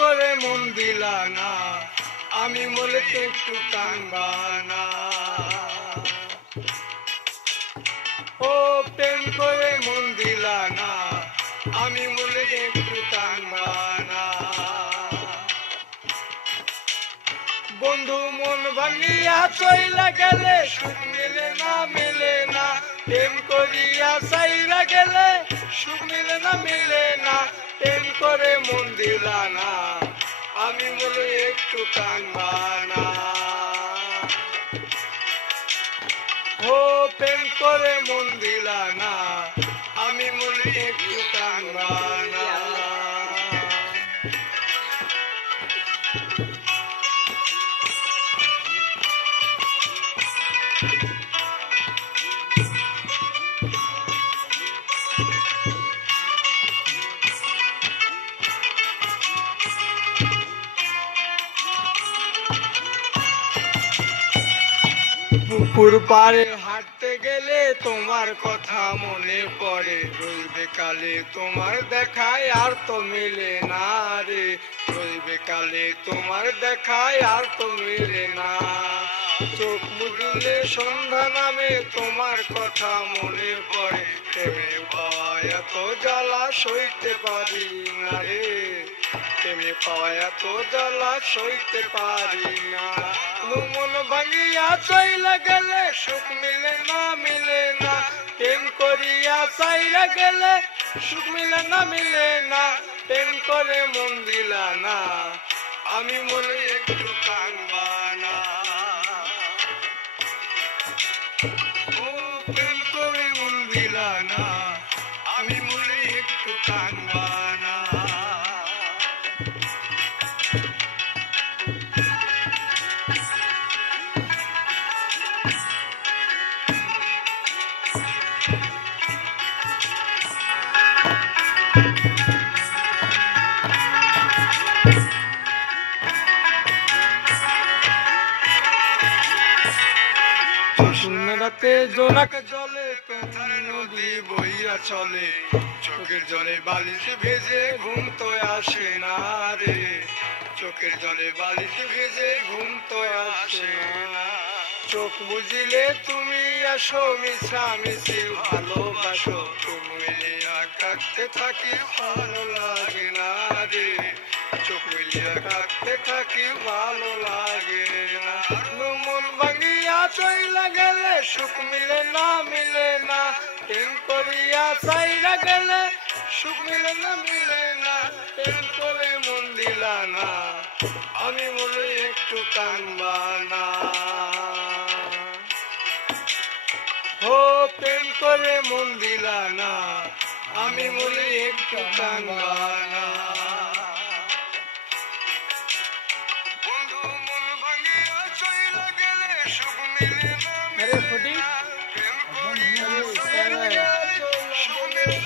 করে মন দিলা না, আমি বলে একটু কানবা না। ও প্রেম করে মন দিলা না, আমি বলে একটু কানবা না। বন্ধু মন ভাঙিয়া চইলা গেলে সুখ মিলে না, মিলে না। প্রেম করিয়া চাইলা গেলে সুখ মিলে না, মিলে না। প্রেম করে মন দিলা না, আমি বলে একটু কানবা না। ও প্রেম করে মন দিলা না, আমি বলে একটু কানবা না। পুকুর পাড়ে হাঁটতে গেলে তোমার কথা মনে পড়ে, রইবে কালে তোমার দেখায় আর তো মিলে না রে। রইবে কালে তোমার দেখায় আর তো মিলে না। চোখ মুজলে সন্ধ্যা নামে তোমার কথা মনে পড়ে, প্রেমে পাওয়া এত জ্বালা সইতে পারি না রে। প্রেমে পাওয়া এত জ্বালা সইতে পারি না। মন ভাঙিয়া চইলা গেলে সুখ মিলে না, মিলে না। প্রেম করিয়া চাইরা গেলে সুখ মিলে না, মিলে না। প্রেম করে মন দিলা না, আমি মনে একটু কানবা না। ও প্রেম করে মন দিলা না, আমি মনে একটু কানবা না। রাতে জোনাক জলে কোথায় নদী বইয়া চলে, চোখের জলে বালিশ ভেজে ঘুম তো আসে না রে। চোখের জলে বালিশ ভেজে ঘুম তো আসে না। চোখ বুঝিলে তুমি আসো, মিছামিছি ভালোবাসো। তুমি কাঁদতে থাকি ভালো লাগে না রে। চোখ মিলিয়া কাঁদতে থাকি ভালো লাগে না। মন ভাঙিয়া চইলা গেলে সুখ মিলে না, মিলে না। প্রেম করিয়া চাইরা গেলে সুখ মিলে না, মিলে না। প্রেম করে মন দিলা না, আমি বলে একটু কানবা না। ও প্রেম করে মন দিলা না, আমি বলে একটু কানবা না। বন্ধু মন ভাঙিয়া চইলা গেলে সুখ মিলে না।